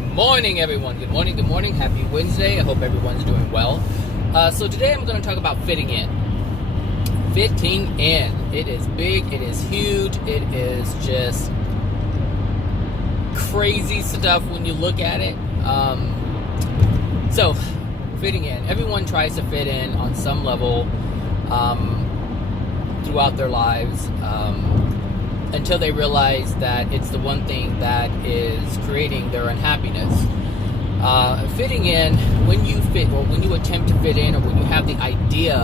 morning, everyone. Good morning, good morning. Happy Wednesday. I hope everyone's doing well. So today I'm going to talk about fitting in. Fitting in. It is big. It is huge. It is just crazy stuff when you look at it. So, fitting in. Everyone tries to fit in on some level throughout their lives. Until they realize that it's the one thing that is creating their unhappiness. Fitting in, when you fit, or when you attempt to fit in, or when you have the idea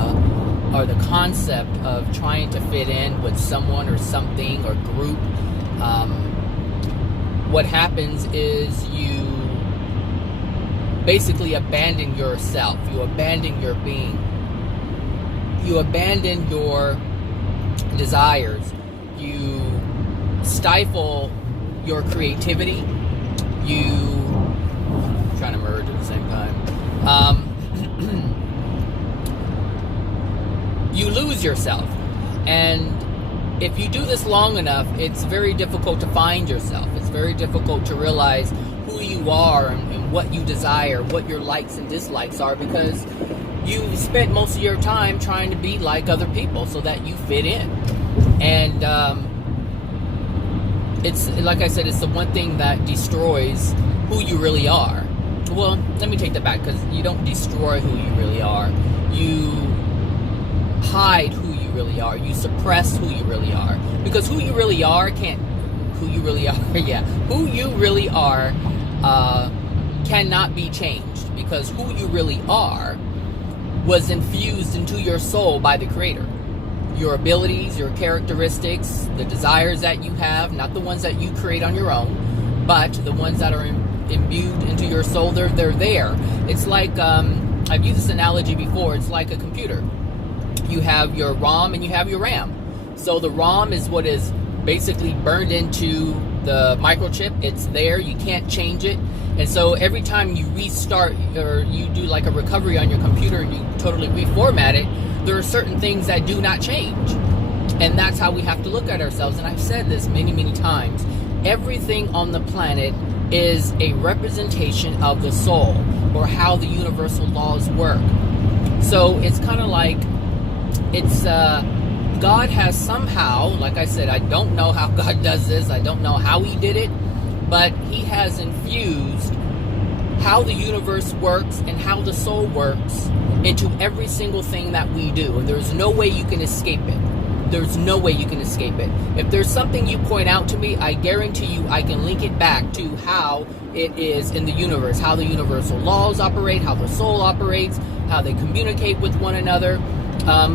or the concept of trying to fit in with someone or something or group, what happens is you basically abandon yourself. You abandon your being. You abandon your desires. You stifle your creativity. I'm trying to merge at the same time. You lose yourself. And if you do this long enough, it's very difficult to find yourself. It's very difficult to realize who you are and what you desire, what your likes and dislikes are, because you spent most of your time trying to be like other people so that you fit in. And it's, like I said, it's the one thing that destroys who you really are. Well, let me take that back, because you don't destroy who you really are. You hide who you really are. You suppress who you really are. Because who you really are cannot be changed. Because who you really are was infused into your soul by the Creator. Your abilities, your characteristics, the desires that you have, not the ones that you create on your own, but the ones that are imbued into your soul, they're there. It's like, I've used this analogy before, it's like a computer. You have your ROM and you have your RAM. So the ROM is what is basically burned into the microchip. It's there, you can't change it. And so every time you restart, or you do like a recovery on your computer, you totally reformat it, there are certain things that do not change. And that's how we have to look at ourselves. And I've said this many, many times. Everything on the planet is a representation of the soul, or how the universal laws work. So it's kind of like, it's, God has somehow, like I said, I don't know how God does this. I don't know how He did it. But He has infused how the universe works and how the soul works into every single thing that we do. And there's no way you can escape it. There's no way you can escape it. If there's something you point out to me, I guarantee you I can link it back to how it is in the universe, how the universal laws operate, how the soul operates, how they communicate with one another.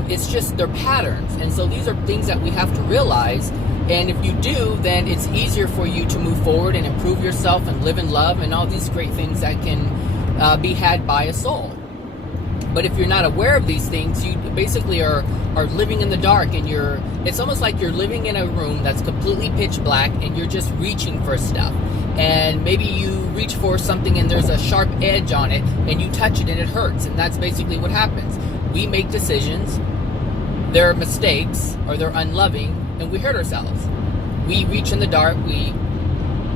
It's just their patterns. And so these are things that we have to realize. And if you do, then it's easier for you to move forward and improve yourself and live in love and all these great things that can be had by a soul. But if you're not aware of these things, you basically are living in the dark, and it's almost like you're living in a room that's completely pitch black, and you're just reaching for stuff. And maybe you reach for something and there's a sharp edge on it, and you touch it and it hurts. And that's basically what happens. We make decisions, they're mistakes, or they're unloving, and we hurt ourselves. We reach in the dark, we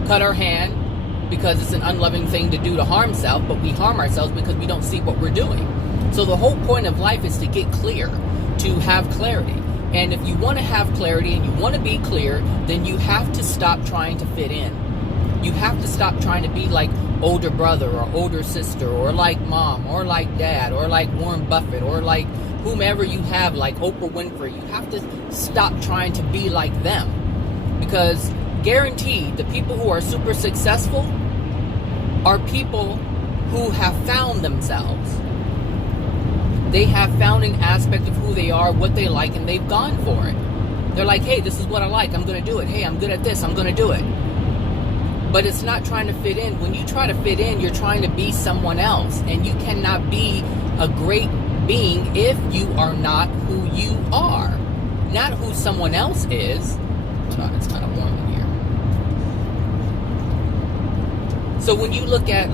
cut our hand because it's an unloving thing to do to harm self, but we harm ourselves because we don't see what we're doing. So the whole point of life is to get clear, to have clarity. And if you want to have clarity and you want to be clear, then you have to stop trying to fit in. You have to stop trying to be like older brother or older sister, or like mom, or like dad, or like Warren Buffett, or like whomever you have, like Oprah Winfrey. You have to stop trying to be like them. Because guaranteed, the people who are super successful are people who have found themselves. They have found an aspect of who they are, what they like, and they've gone for it. They're like, hey, this is what I like, I'm going to do it. Hey, I'm good at this, I'm going to do it. But it's not trying to fit in. When you try to fit in, you're trying to be someone else. And you cannot be a great being if you are not who you are. Not who someone else is. It's kind of warm in here. So when you look at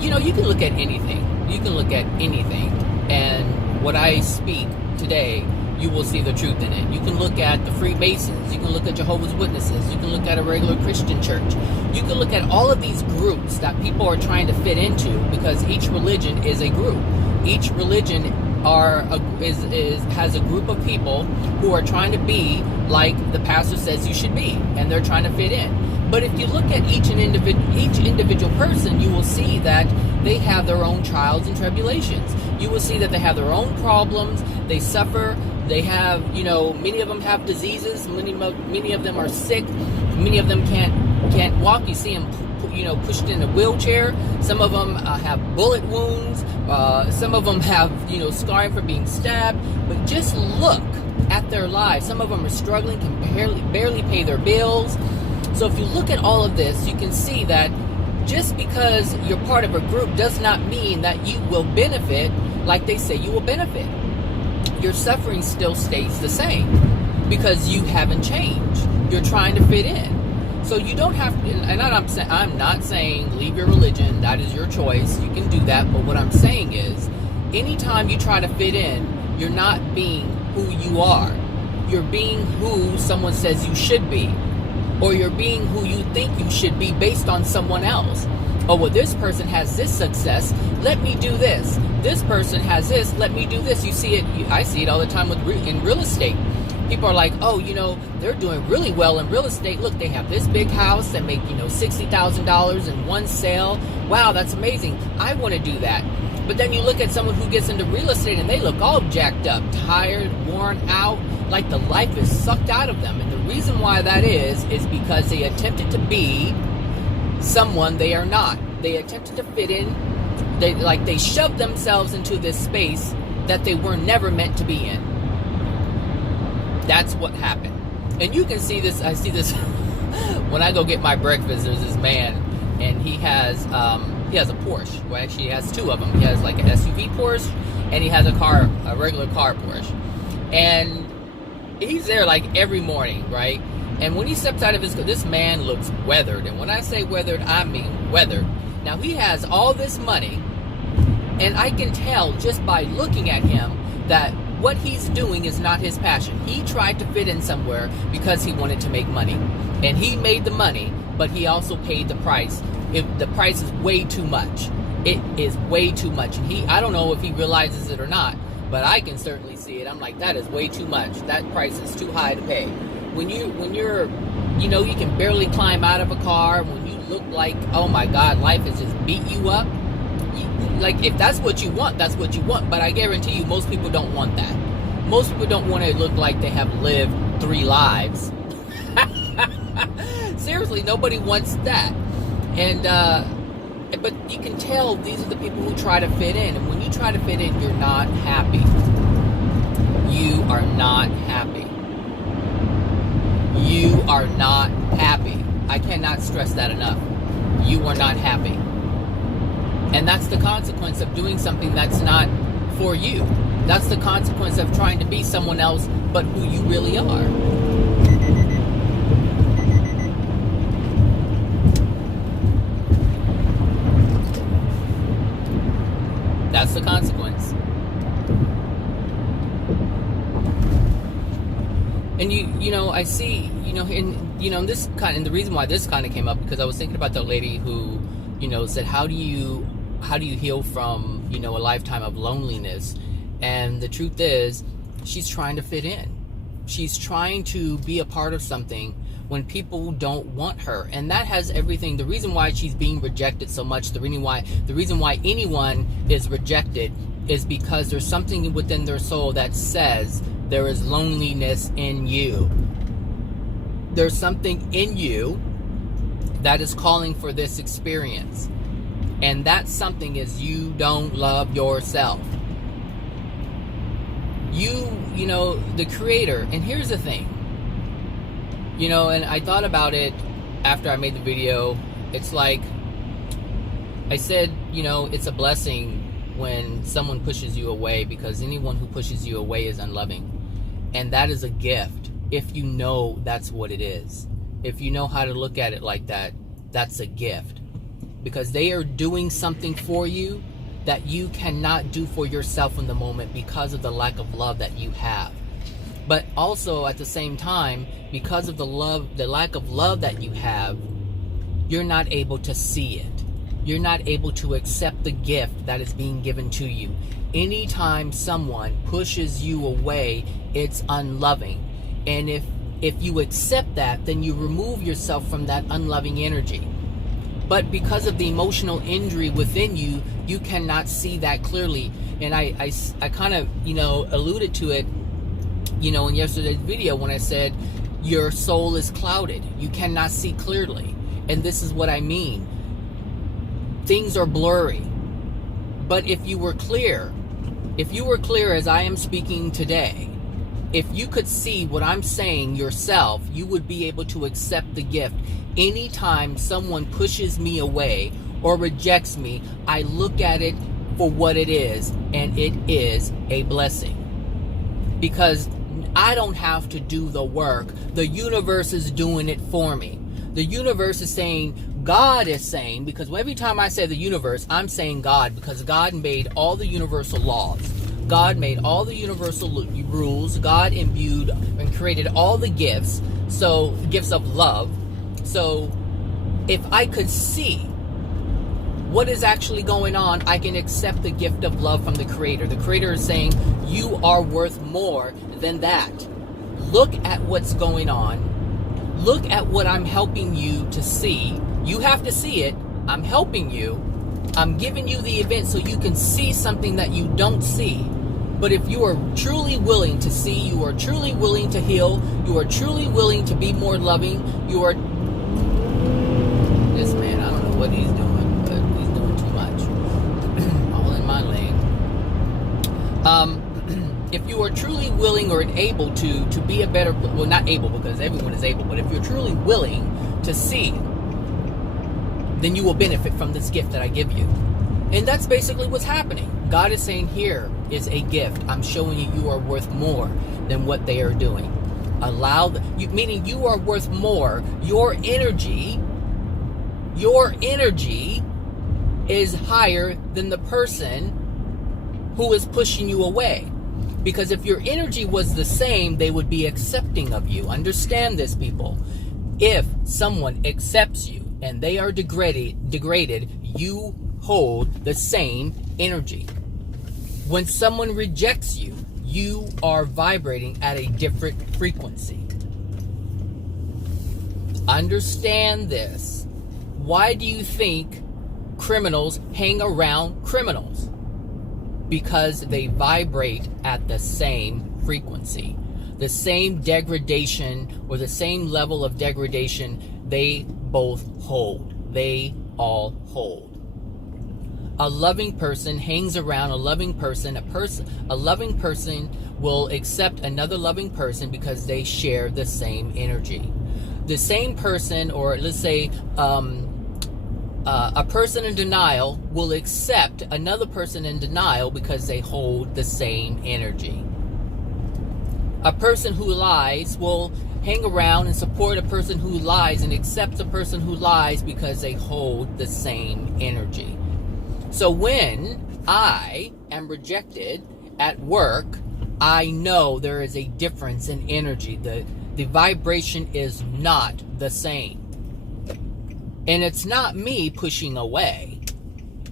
you can look at anything. You can look at anything. And what I speak today, you will see the truth in it. You can look at the Freemasons, you can look at Jehovah's Witnesses, you can look at a regular Christian church. You can look at all of these groups that people are trying to fit into, because each religion is a group. Each religion has a group of people who are trying to be like the pastor says you should be, and they're trying to fit in. But if you look at each individual person, you will see that they have their own trials and tribulations. You will see that they have their own problems. They suffer. They have, many of them have diseases. Many of them are sick. Many of them can't walk. You see them, pushed in a wheelchair. Some of them have bullet wounds. Some of them have, scarring from being stabbed. But just look at their lives. Some of them are struggling, can barely pay their bills. So if you look at all of this, you can see that just because you're part of a group does not mean that you will benefit like they say you will benefit. Your suffering still stays the same because you haven't changed. You're trying to fit in. So you don't have to, and I'm not saying leave your religion. That is your choice. You can do that. But what I'm saying is, anytime you try to fit in, you're not being who you are. You're being who someone says you should be. Or you're being who you think you should be based on someone else. Oh, well, this person has this success, let me do this. This person has this, let me do this. You see it, I see it all the time in real estate. People are like, oh, they're doing really well in real estate. Look, they have this big house that make, $60,000 in one sale. Wow, that's amazing. I want to do that. But then you look at someone who gets into real estate and they look all jacked up, tired, worn out, like the life is sucked out of them. And the reason why that is because they attempted to be someone they are not. They attempted to fit in. They shoved themselves into this space that they were never meant to be in. That's what happened. And you can see this. I see this when I go get my breakfast. There's this man, and he has a Porsche. Well, actually, he has two of them. He has like an SUV Porsche, and he has a regular car Porsche. And he's there like every morning, right? And when he steps out of this man looks weathered. And when I say weathered, I mean weathered. Now, he has all this money, and I can tell just by looking at him that what he's doing is not his passion. He tried to fit in somewhere because he wanted to make money. And he made the money, but he also paid the price. The price is way too much. It is way too much. And I don't know if he realizes it or not, but I can certainly see it. I'm like, that is way too much. That price is too high to pay. When you're, you can barely climb out of a car, when you look like, oh my God, life has just beat you up. Like, if that's what you want, that's what you want. But I guarantee you, most people don't want that. Most people don't want to look like they have lived 3 lives. Seriously, nobody wants that. And, but you can tell these are the people who try to fit in. And when you try to fit in, you're not happy. You are not happy. You are not happy. I cannot stress that enough. You are not happy. And that's the consequence of doing something that's not for you. That's the consequence of trying to be someone else but who you really are. That's the consequence. And I see, and this kind, and the reason why this kind of came up, because I was thinking about the lady who, said, how do you heal from, a lifetime of loneliness? And the truth is, she's trying to fit in. She's trying to be a part of something when people don't want her. And that has everything. The reason why she's being rejected so much, the reason why anyone is rejected is because there's something within their soul that says there is loneliness in you. There's something in you that is calling for this experience. And that something is you don't love yourself. The creator. And here's the thing. And I thought about it after I made the video. It's like I said, it's a blessing when someone pushes you away, because anyone who pushes you away is unloving. And that is a gift if you know that's what it is. If you know how to look at it like that, that's a gift. Because they are doing something for you that you cannot do for yourself in the moment because of the lack of love that you have. But also at the same time, because of the lack of love that you have, you're not able to see it. You're not able to accept the gift that is being given to you. Anytime someone pushes you away, it's unloving. And if you accept that, then you remove yourself from that unloving energy. But because of the emotional injury within you, you cannot see that clearly. And I kind of, alluded to it, in yesterday's video when I said your soul is clouded. You cannot see clearly. And this is what I mean. Things are blurry. But if you were clear as I am speaking today, if you could see what I'm saying yourself, you would be able to accept the gift. Anytime someone pushes me away or rejects me, I look at it for what it is, and it is a blessing. Because I don't have to do the work. The universe is doing it for me. The universe is saying, God is saying, because every time I say the universe, I'm saying God, because God made all the universal laws. God made all the universal rules. God imbued and created all the gifts. So, gifts of love. So, if I could see what is actually going on, I can accept the gift of love from the Creator. The Creator is saying, you are worth more than that. Look at what's going on. Look at what I'm helping you to see. You have to see it. I'm helping you. I'm giving you the event so you can see something that you don't see. But if you are truly willing to see, you are truly willing to heal, you are truly willing to be more loving, you are... This man, I don't know what he's doing, but he's doing too much. All in my lane. If you are truly willing or able to be a better... Well, not able, because everyone is able, but if you're truly willing to see, then you will benefit from this gift that I give you. And that's basically what's happening. God is saying, here is a gift. I'm showing you you are worth more than what they are doing. Meaning you are worth more. Your energy is higher than the person who is pushing you away. Because if your energy was the same, they would be accepting of you. Understand this, people. If someone accepts you and they are degraded, you hold the same energy. When someone rejects you, you are vibrating at a different frequency. Understand this. Why do you think criminals hang around criminals? Because they vibrate at the same frequency. The same degradation or the same level of degradation they both hold. They all hold. A loving person hangs around a loving person. A loving person will accept another loving person because they share the same energy. The same person, or let's say a person in denial will accept another person in denial because they hold the same energy. A person who lies will hang around and support a person who lies and accepts a person who lies because they hold the same energy. So when I am rejected at work, I know there is a difference in energy. The vibration is not the same. And it's not me pushing away.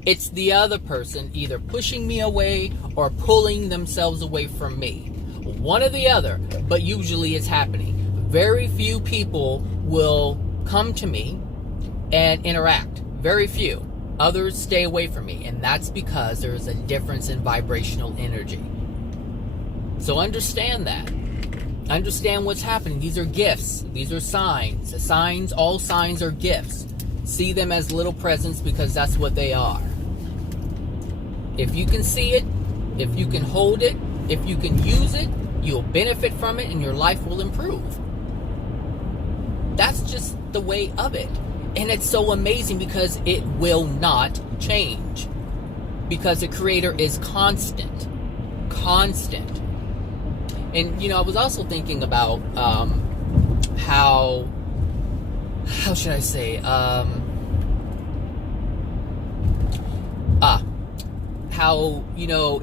It's the other person either pushing me away or pulling themselves away from me. One or the other, but usually it's happening. Very few people will come to me and interact. Very few. Others stay away from me, and that's because there is a difference in vibrational energy. So understand that. Understand what's happening. These are gifts. These are signs. All signs are gifts. See them as little presents because that's what they are. If you can see it, if you can hold it, if you can use it, you'll benefit from it and your life will improve. That's just the way of it. And it's so amazing because it will not change. Because the Creator is constant. Constant. And, I was also thinking about how should I say? How,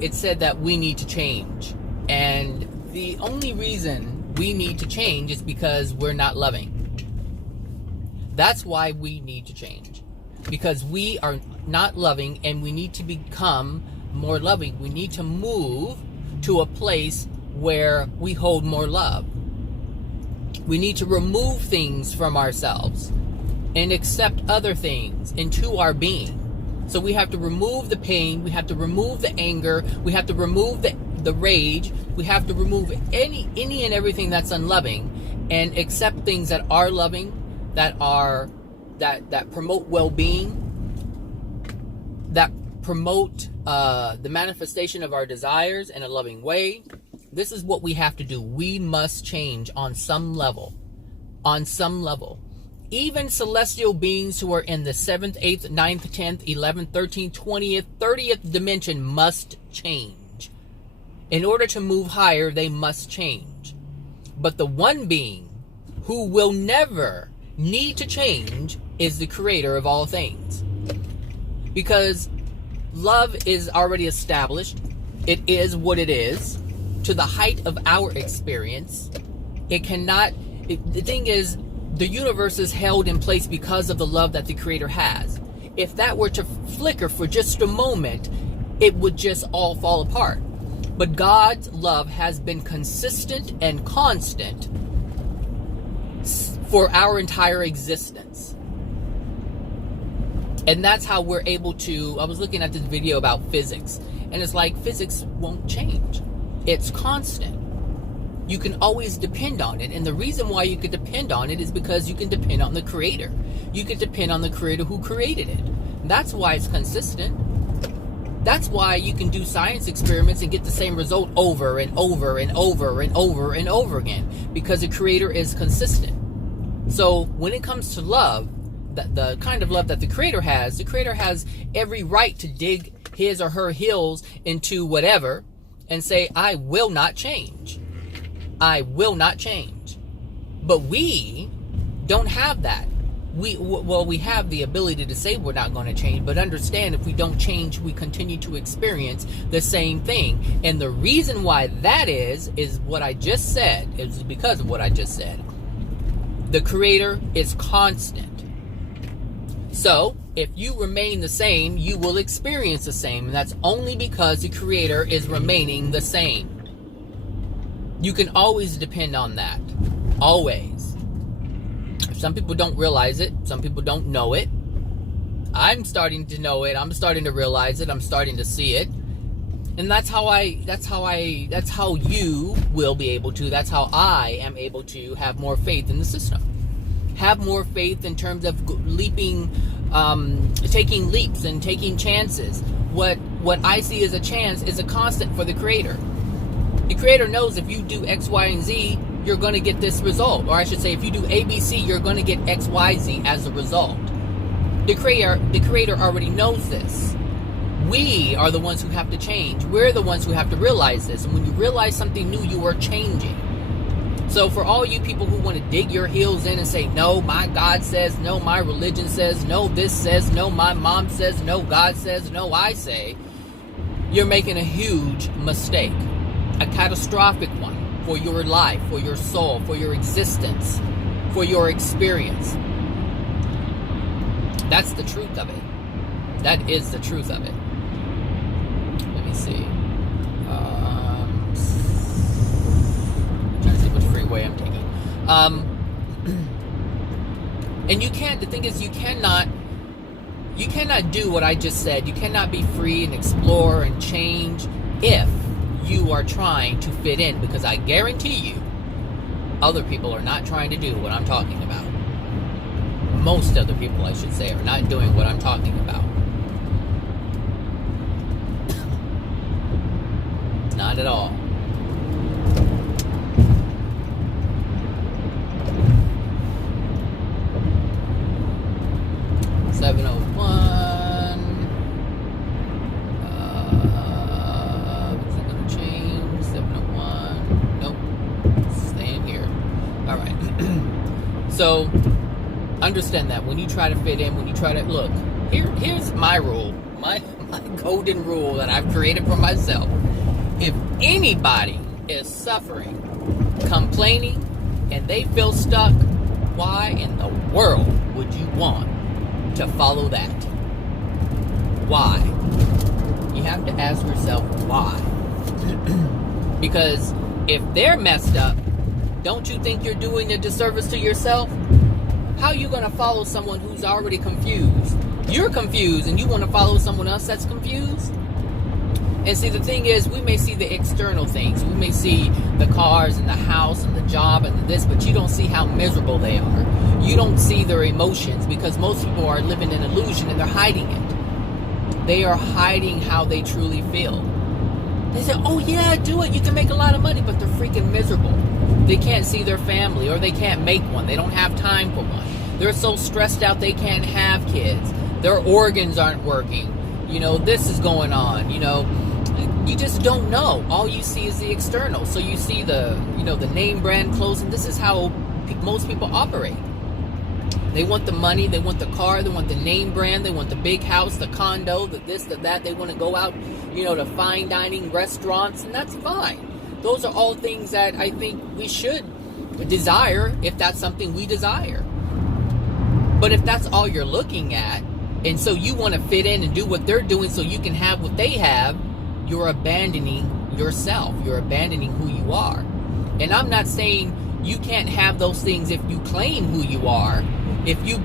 it said that we need to change. And the only reason we need to change is because we're not loving. That's why we need to change. Because we are not loving, and we need to become more loving. We need to move to a place where we hold more love. We need to remove things from ourselves and accept other things into our being. So we have to remove the pain, we have to remove the anger, we have to remove the rage, we have to remove any and everything that's unloving, and accept things that are loving, that promote well-being, that promote the manifestation of our desires in a loving way. This is what we have to do. We must change on some level. On some level. Even celestial beings who are in the 7th, 8th, 9th, 10th, 11th, 13th, 20th, 30th dimension must change. In order to move higher, they must change. But the one being who will never need to change is the creator of all things. Because love is already established. It is what it is. To the height of our experience, it cannot. The thing is, the universe is held in place because of the love that the creator has. If that were to flicker for just a moment, it would just all fall apart. But God's love has been consistent and constant for our entire existence. And that's how we're able to. I was looking at this video about physics, and it's like physics won't change. It's constant. You can always depend on it. And the reason why you could depend on it is because you can depend on the creator. You can depend on the creator who created it. That's why it's consistent. That's why you can do science experiments and get the same result over and over and over and over and over again. Because the creator is consistent. So when it comes to love, the kind of love that the creator has every right to dig his or her heels into whatever and say, I will not change. I will not change. But we don't have that. We have the ability to say we're not going to change, but understand if we don't change, we continue to experience the same thing. And the reason why that is what I just said. Is because of what I just said. The creator is constant. So, if you remain the same, you will experience the same. And that's only because the creator is remaining the same. You can always depend on that. Always. Some people don't realize it. Some people don't know it. I'm starting to know it. I'm starting to realize it. I'm starting to see it. And that's how you will be able to. That's how I am able to have more faith in the system. Have more faith in terms of taking leaps and taking chances. What I see as a chance is a constant for the creator. The creator knows if you do X, Y, and Z, you're going to get this result. Or I should say, if you do A, B, C, you're going to get X, Y, Z as a result. The creator already knows this. We are the ones who have to change. We're the ones who have to realize this. And when you realize something new, you are changing. So for all you people who want to dig your heels in and say, no, my God says, no, my religion says, no, this says, no, my mom says, no, God says, no, I say, you're making a huge mistake. A catastrophic one for your life, for your soul, for your existence, for your experience. That's the truth of it. That is the truth of it. Let me see. Trying to see which freeway I'm taking. And you can't. The thing is, you cannot do what I just said. You cannot be free and explore and change if you are trying to fit in, because I guarantee you other people are not trying to do what I'm talking about. Most other people, I should say, are not doing what I'm talking about. Not at all. So, understand that when you try to fit in, when you try to, look, here's my rule, my golden rule that I've created for myself. If anybody is suffering, complaining, and they feel stuck, why in the world would you want to follow that? Why? You have to ask yourself why. Because if they're messed up, don't you think you're doing a disservice to yourself? How are you going to follow someone who's already confused? You're confused and you want to follow someone else that's confused? And see, the thing is, we may see the external things. We may see the cars and the house and the job and this, but you don't see how miserable they are. You don't see their emotions, because most people are living in illusion and they're hiding it. They are hiding how they truly feel. They say, oh yeah, do it, you can make a lot of money, but they're freaking miserable. They can't see their family, or they can't make one. They don't have time for one. They're so stressed out they can't have kids. Their organs aren't working. You know, this is going on, you know. You just don't know. All you see is the external. So you see the, you know, the name brand clothes, and this is how most people operate. They want the money, they want the car, they want the name brand, they want the big house, the condo, the this, the that. They want to go out, you know, to fine dining restaurants, and that's fine. Those are all things that I think we should desire if that's something we desire. But if that's all you're looking at, and so you want to fit in and do what they're doing so you can have what they have, you're abandoning yourself. You're abandoning who you are. And I'm not saying you can't have those things if you claim who you are, if you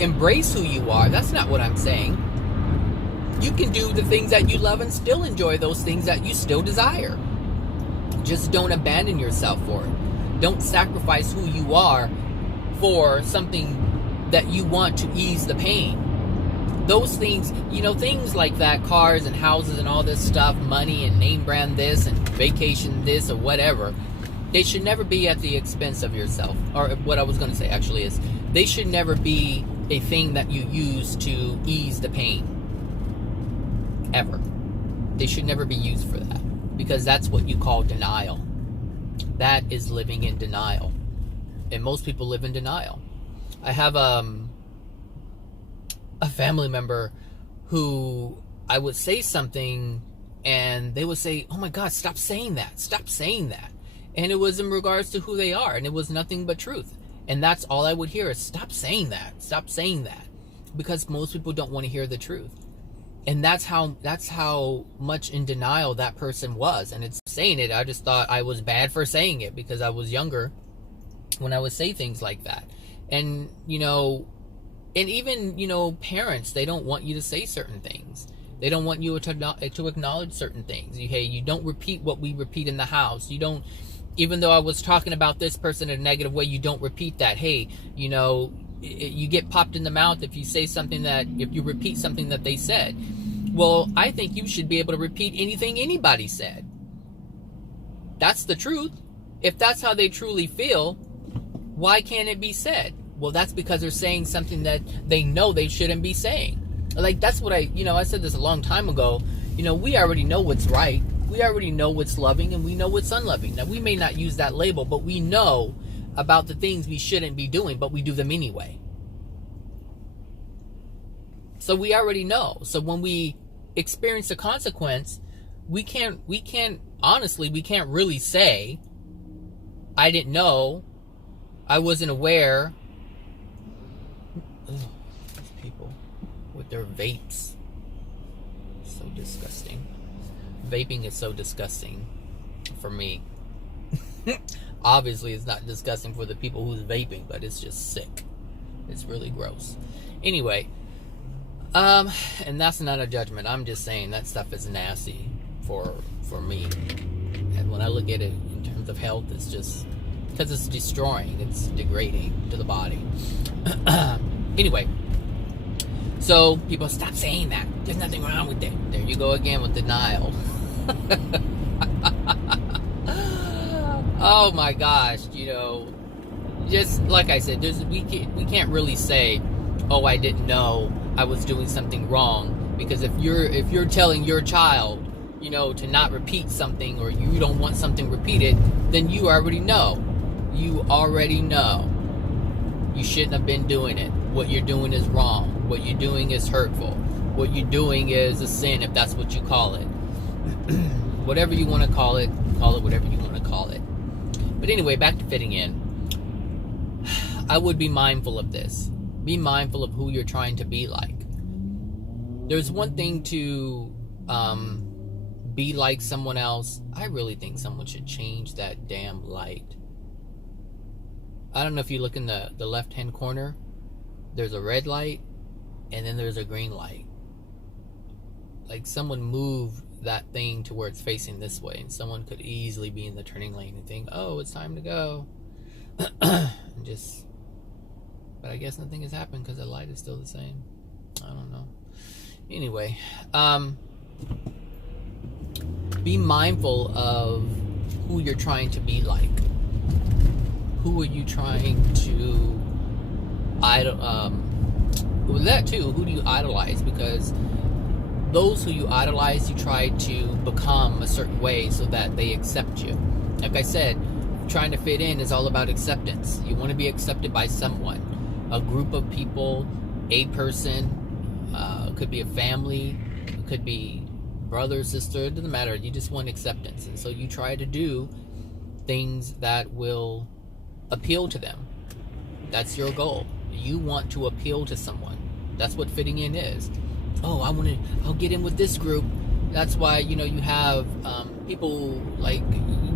embrace who you are. That's not what I'm saying. You can do the things that you love and still enjoy those things that you still desire. Just don't abandon yourself for it. Don't sacrifice who you are for something that you want to ease the pain. Those things, you know, things like that, cars and houses and all this stuff, money and name brand this and vacation this or whatever, they should never be at the expense of yourself. Or what I was going to say actually is, they should never be a thing that you use to ease the pain. Ever. They should never be used for that. Because that's what you call denial. That is living in denial. And most people live in denial. I have a family member who I would say something and they would say, oh my God, stop saying that. Stop saying that. And it was in regards to who they are. And it was nothing but truth. And that's all I would hear is, stop saying that. Stop saying that. Because most people don't want to hear the truth. And that's how much in denial that person was. And it's saying it, I just thought I was bad for saying it because I was younger when I would say things like that. And, you know, and even, you know, parents, they don't want you to say certain things. They don't want you to acknowledge certain things. Hey, you don't repeat what we repeat in the house. You don't, even though I was talking about this person in a negative way, you don't repeat that. Hey, you know, you get popped in the mouth if you say something if you repeat something that they said. Well, I think you should be able to repeat anything anybody said. That's the truth. If that's how they truly feel, why can't it be said? Well, that's because they're saying something that they know they shouldn't be saying. Like, that's what I said this a long time ago. You know, we already know what's right. We already know what's loving and we know what's unloving. Now, we may not use that label, but we know about the things we shouldn't be doing, but we do them anyway. So we already know. So when we experience a consequence, we can't really say, I didn't know, I wasn't aware. Ugh, these people with their vapes. So disgusting. Vaping is so disgusting for me. Obviously, it's not disgusting for the people who's vaping, but it's just sick. It's really gross. Anyway, and that's not a judgment. I'm just saying that stuff is nasty for me. And when I look at it in terms of health, it's just because it's destroying, it's degrading to the body. Anyway, so people stop saying that. There's nothing wrong with it. There you go again with denial. Oh my gosh, you know, just like I said, we can't really say, oh, I didn't know I was doing something wrong, because if you're telling your child, you know, to not repeat something, or you don't want something repeated, then you already know. You already know. You shouldn't have been doing it. What you're doing is wrong. What you're doing is hurtful. What you're doing is a sin, if that's what you call it. Whatever you want to call it, call it whatever you want to call it. But anyway, back to fitting in. I would be mindful of this. Be mindful of who you're trying to be like. There's one thing to be like someone else. I really think someone should change that damn light. I don't know if you look in the left-hand corner. There's a red light, and then there's a green light. Like someone moved that thing to where it's facing this way, and someone could easily be in the turning lane and think, oh, it's time to go. And just... But I guess nothing has happened because the light is still the same. I don't know. Anyway, be mindful of who you're trying to be like. Who are you trying to with that too, who do you idolize? Because those who you idolize, you try to become a certain way so that they accept you. Like I said, trying to fit in is all about acceptance. You want to be accepted by someone. A group of people, a person, it could be a family, it could be brother, sister, it doesn't matter. You just want acceptance. And so you try to do things that will appeal to them. That's your goal. You want to appeal to someone. That's what fitting in is. Oh, I'll get in with this group. That's why, you have people like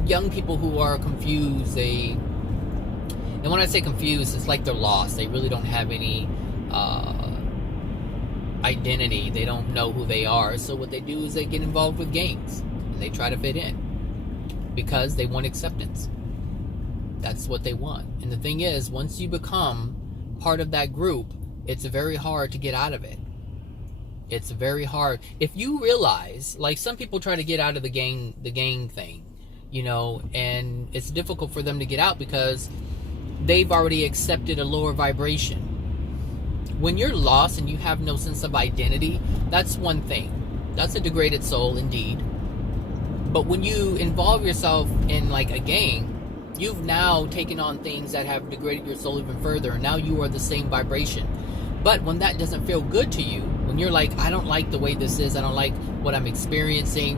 young people who are confused. And when I say confused, it's like they're lost. They really don't have any identity. They don't know who they are. So what they do is they get involved with gangs. And they try to fit in. Because they want acceptance. That's what they want. And the thing is, once you become part of that group, it's very hard to get out of it. It's very hard. If you realize, like some people try to get out of the gang thing, and it's difficult for them to get out because they've already accepted a lower vibration. When you're lost and you have no sense of identity, that's one thing. That's a degraded soul indeed. But when you involve yourself in like a gang, you've now taken on things that have degraded your soul even further, and now you are the same vibration. But when that doesn't feel good to you, when you're like, I don't like the way this is, I don't like what I'm experiencing,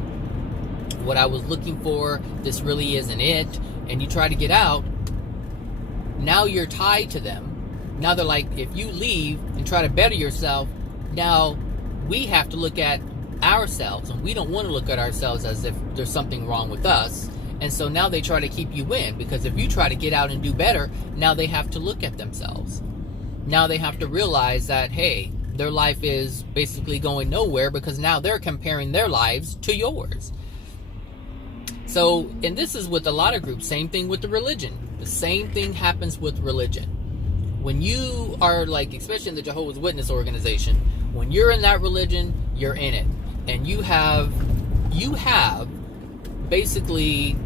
what I was looking for, this really isn't it, and you try to get out, now you're tied to them. Now they're like, if you leave and try to better yourself, now we have to look at ourselves, and we don't want to look at ourselves as if there's something wrong with us. And so now they try to keep you in, because if you try to get out and do better, now they have to look at themselves. Now they have to realize that, hey, their life is basically going nowhere because now they're comparing their lives to yours. So, and this is with a lot of groups, same thing with the religion. The same thing happens with religion. When you are like, especially in the Jehovah's Witness organization, when you're in that religion, you're in it. And you have basically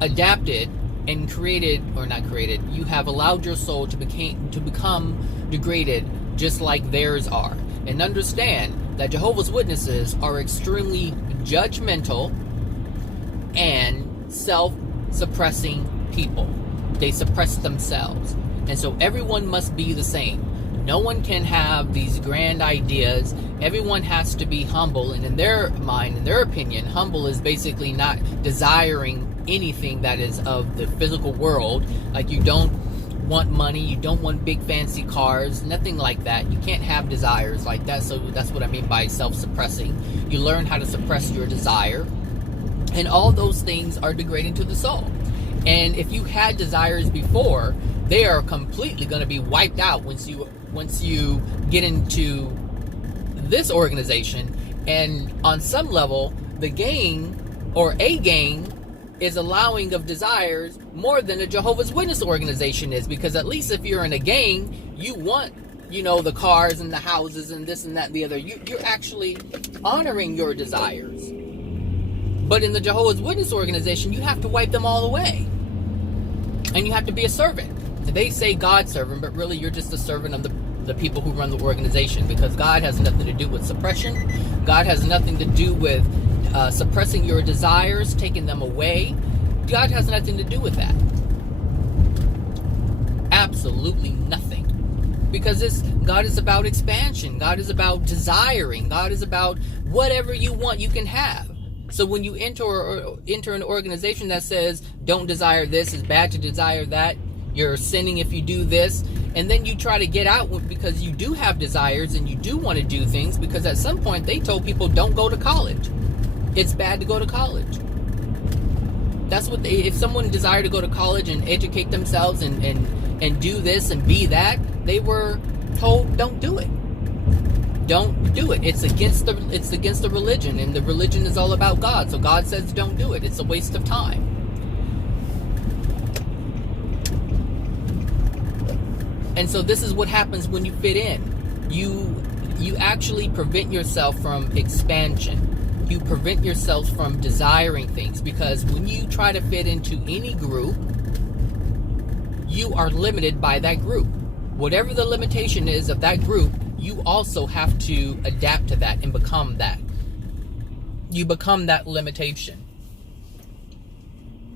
adapted and created, or not created, you have allowed your soul to become degraded just like theirs are. And understand that Jehovah's Witnesses are extremely judgmental and self-suppressing people. They suppress themselves. And so everyone must be the same. No one can have these grand ideas. Everyone has to be humble. And in their mind, in their opinion, humble is basically not desiring anything that is of the physical world. Like you don't want money, you don't want big fancy cars, nothing like that. You can't have desires like that. So that's what I mean by self-suppressing. You learn how to suppress your desire. And all those things are degrading to the soul. And if you had desires before, they are completely going to be wiped out once you get into this organization. And on some level, the gang or a gang is allowing of desires more than a Jehovah's Witness organization is, because at least if you're in a gang, you want, the cars and the houses and this and that and the other. You're actually honoring your desires. But in the Jehovah's Witness organization, you have to wipe them all away. And you have to be a servant. They say God's servant, but really you're just a servant of the people who run the organization, because God has nothing to do with suppression. God has nothing to do with suppressing your desires, taking them away. God has nothing to do with that. Absolutely nothing. Because God is about expansion. God is about desiring. God is about whatever you want, you can have. So when you enter an organization that says don't desire this, it's bad to desire that, you're sinning if you do this, and then you try to get out because you do have desires and you do want to do things, because at some point they told people don't go to college. It's bad to go to college. That's what if someone desired to go to college and educate themselves and do this and be that, they were told don't do it. Don't do it. It's against the religion, and the religion is all about God. So God says don't do it. It's a waste of time. And so this is what happens when you fit in. You actually prevent yourself from expansion. You prevent yourself from desiring things, because when you try to fit into any group, you are limited by that group. Whatever the limitation is of that group, you also have to adapt to that and become that. You become that limitation.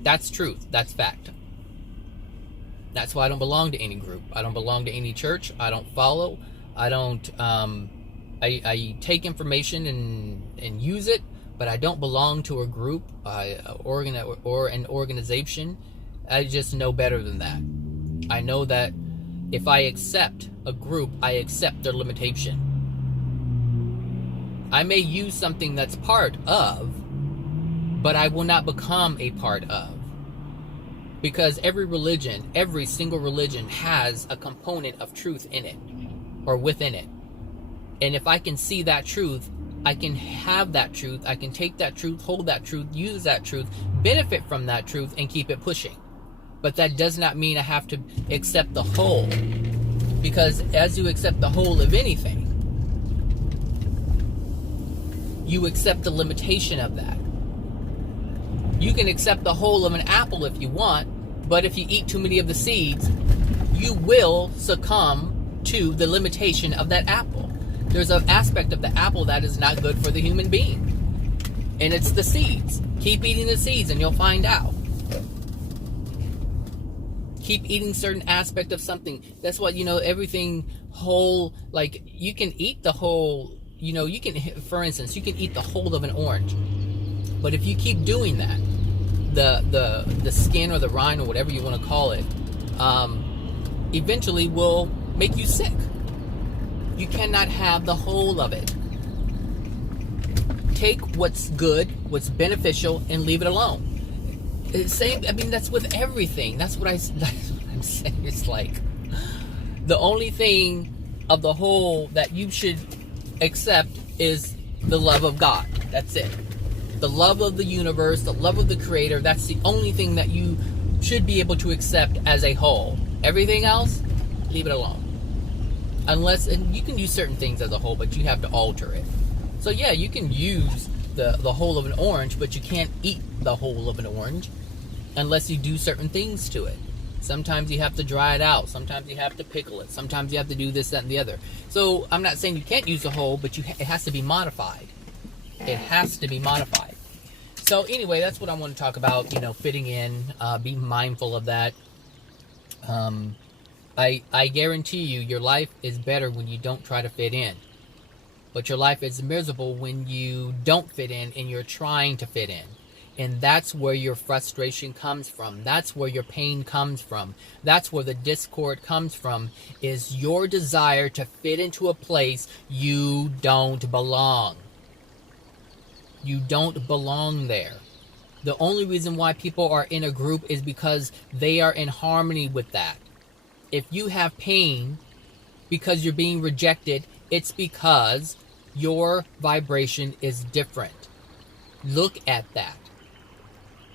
That's truth. That's fact. That's why I don't belong to any group. I don't belong to any church. I don't follow. I don't. I take information and use it, but I don't belong to a group, or an organization. I just know better than that. I know that if I accept a group, I accept their limitation. I may use something that's part of, but I will not become a part of. Because every single religion has a component of truth in it, or within it. And if I can see that truth, I can have that truth, I can take that truth, hold that truth, use that truth, benefit from that truth, and keep it pushing. But that does not mean I have to accept the whole. Because as you accept the whole of anything, you accept the limitation of that. You can accept the whole of an apple if you want, but if you eat too many of the seeds, you will succumb to the limitation of that apple. There's an aspect of the apple that is not good for the human being, and it's the seeds. Keep eating the seeds and you'll find out. Keep eating certain aspect of something. That's what, everything whole, like you can eat the whole, you can, for instance, you can eat the whole of an orange. But if you keep doing that, the skin or the rind or whatever you want to call it, eventually will make you sick. You cannot have the whole of it. Take what's good, what's beneficial, and leave it alone. Same. I mean, that's with everything. That's what I'm saying. It's like the only thing of the whole that you should accept is the love of God. That's it. The love of the universe, the love of the Creator. That's the only thing that you should be able to accept as a whole. Everything else, leave it alone. Unless, and you can use certain things as a whole, but you have to alter it. So yeah, you can use the whole of an orange, but you can't eat the whole of an orange unless you do certain things to it. Sometimes you have to dry it out. Sometimes you have to pickle it. Sometimes you have to do this, that, and the other. So I'm not saying you can't use the whole, but it has to be modified. It has to be modified. So anyway, that's what I want to talk about, fitting in, being mindful of that. I guarantee you, your life is better when you don't try to fit in. But your life is miserable when you don't fit in and you're trying to fit in. And that's where your frustration comes from. That's where your pain comes from. That's where the discord comes from, is your desire to fit into a place you don't belong. You don't belong there. The only reason why people are in a group is because they are in harmony with that. If you have pain because you're being rejected, it's because your vibration is different. Look at that.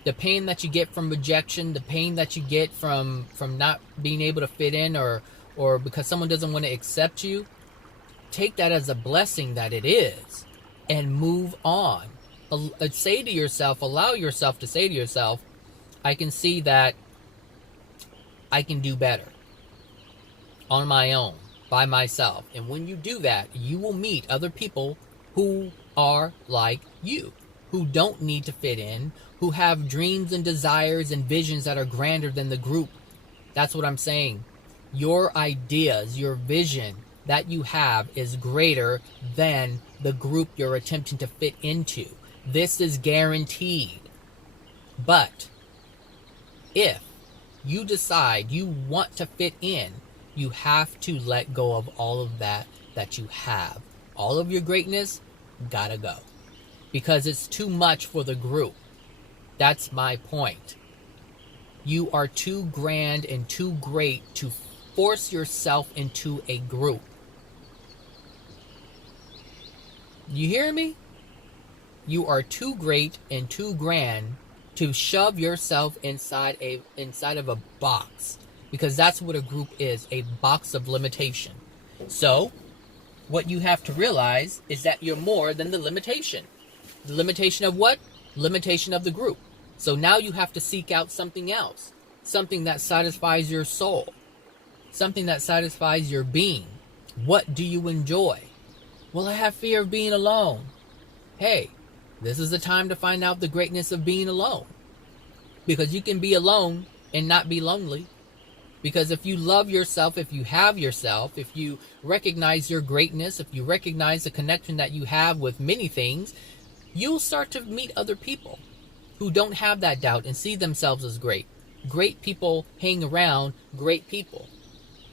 The pain that you get from rejection, the pain that you get from not being able to fit in, or because someone doesn't want to accept you, take that as a blessing that it is and move on. Say to yourself, allow yourself to say to yourself, I can see that I can do better on my own, by myself. And when you do that, you will meet other people who are like you, who don't need to fit in, who have dreams and desires and visions that are grander than the group. That's what I'm saying. Your ideas, your vision that you have is greater than the group you're attempting to fit into. This is guaranteed. But if you decide you want to fit in, you have to let go of all of that you have. All of your greatness gotta go. Because it's too much for the group. That's my point. You are too grand and too great to force yourself into a group. You hear me? You are too great and too grand to shove yourself inside of a box, because that's what a group is, a box of limitation. So what you have to realize is that you're more than the limitation. The limitation of what? Limitation of the group. So now you have to seek out something else, something that satisfies your soul, something that satisfies your being. What do you enjoy? Well, I have fear of being alone. Hey, this is the time to find out the greatness of being alone. Because you can be alone and not be lonely. Because if you love yourself, if you have yourself, if you recognize your greatness, if you recognize the connection that you have with many things, you'll start to meet other people who don't have that doubt and see themselves as great. Great people hang around great people.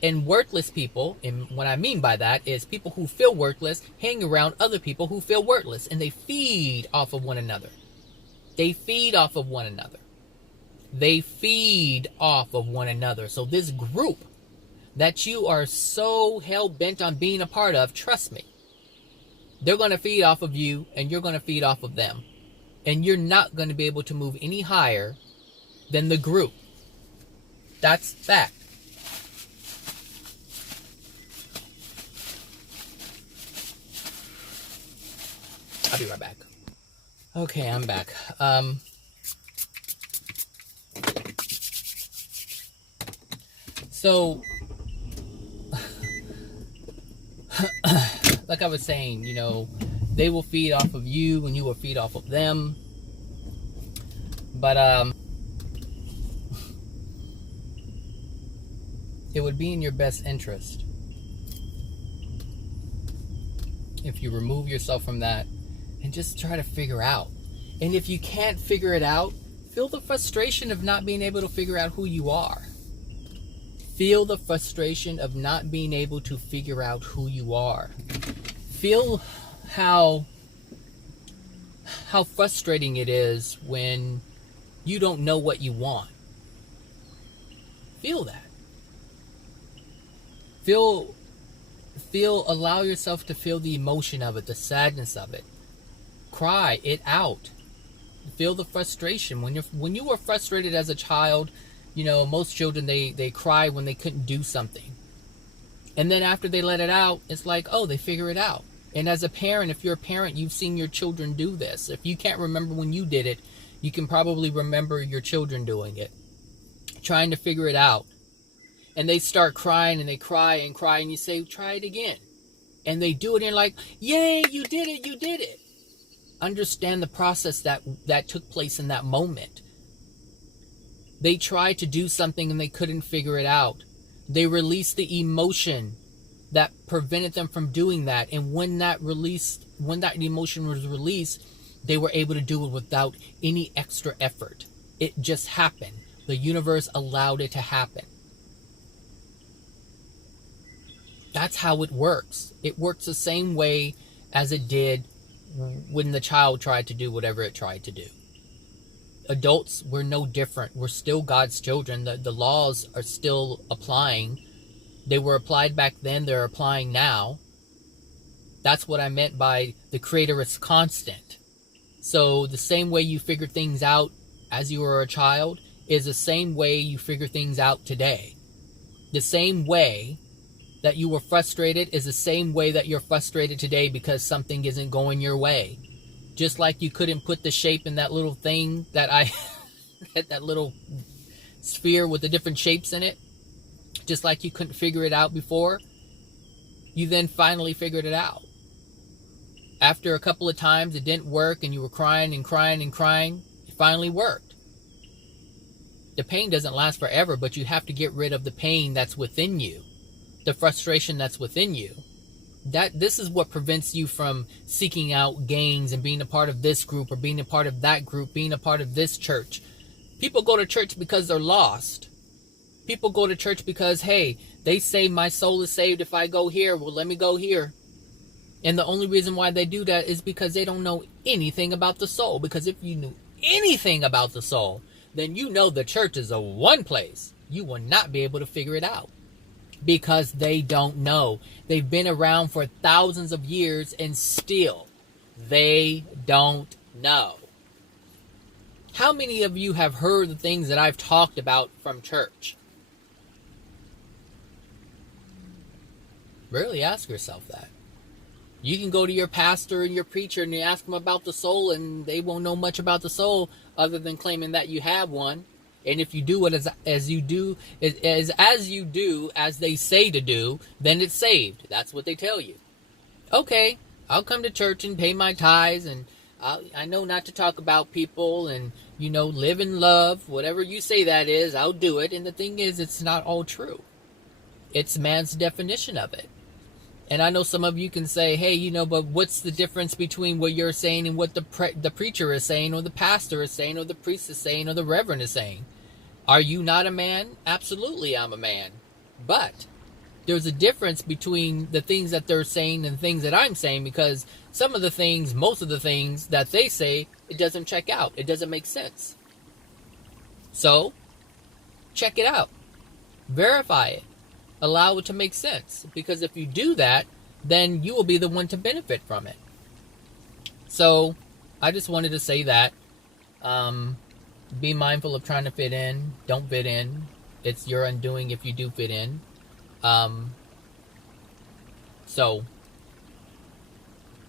And worthless people, and what I mean by that is people who feel worthless hang around other people who feel worthless, and they feed off of one another. They feed off of one another. They feed off of one another. So this group that you are so hell-bent on being a part of, trust me, they're going to feed off of you, and you're going to feed off of them. And you're not going to be able to move any higher than the group. That's fact. I'll be right back. Okay, I'm back. So, like I was saying, you know, they will feed off of you and you will feed off of them. But, it would be in your best interest if you remove yourself from that and just try to figure out. And if you can't figure it out, feel the frustration of not being able to figure out who you are. Feel the frustration of not being able to figure out who you are. Feel how frustrating it is when you don't know what you want. Feel that. Allow yourself to feel the emotion of it, the sadness of it. Cry it out. Feel the frustration. When you were frustrated as a child, you know, most children, they cry when they couldn't do something. And then after they let it out, it's like, oh, they figure it out. And as a parent, if you're a parent, you've seen your children do this. If you can't remember when you did it, you can probably remember your children doing it, trying to figure it out. And they start crying and they cry and cry, and you say, try it again. And they do it and like, yay, you did it, you did it. Understand the process that took place in that moment. They tried to do something and they couldn't figure it out. They released the emotion that prevented them from doing that. And when that emotion was released, they were able to do it without any extra effort. It just happened. The universe allowed it to happen. That's how it works. It works the same way as it did when the child tried to do whatever it tried to do. Adults, we're no different. We're still God's children. The laws are still applying. They were applied back then. They're applying now. That's what I meant by the Creator is constant. So the same way you figure things out as you were a child is the same way you figure things out today. The same way that you were frustrated is the same way that you're frustrated today because something isn't going your way. Just like you couldn't put the shape in that little thing that that little sphere with the different shapes in it. Just like you couldn't figure it out before. You then finally figured it out. After a couple of times it didn't work and you were crying and crying and crying, it finally worked. The pain doesn't last forever, but you have to get rid of the pain that's within you. The frustration that's within you. This is what prevents you from seeking out gains and being a part of this group or being a part of that group, being a part of this church. People go to church because they're lost. People go to church because, hey, they say my soul is saved if I go here. Well, let me go here. And the only reason why they do that is because they don't know anything about the soul. Because if you knew anything about the soul, then you know the church is a one place. You will not be able to figure it out. Because they don't know. They've been around for thousands of years and still they don't know. How many of you have heard the things that I've talked about from church? Really ask yourself that. You can go to your pastor and your preacher and you ask them about the soul, and they won't know much about the soul other than claiming that you have one. And if you do it as you do as they say to do, then it's saved. That's what they tell you. Okay, I'll come to church and pay my tithes, and I know not to talk about people, and live in love. Whatever you say that is, I'll do it. And the thing is, it's not all true. It's man's definition of it. And I know some of you can say, hey, but what's the difference between what you're saying and what the preacher is saying, or the pastor is saying, or the priest is saying, or the reverend is saying? Are you not a man? Absolutely, I'm a man. But there's a difference between the things that they're saying and things that I'm saying, because some of the things, most of the things that they say, it doesn't check out. It doesn't make sense. So, check it out. Verify it. Allow it to make sense. Because if you do that, then you will be the one to benefit from it. So, I just wanted to say that. Be mindful of trying to fit in. Don't fit in. It's your undoing if you do fit in. So,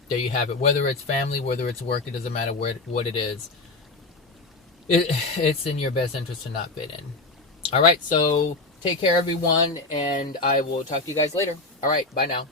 there you have it. Whether it's family, whether it's work, it doesn't matter what it is. It's in your best interest to not fit in. All right, so take care, everyone, and I will talk to you guys later. All right, bye now.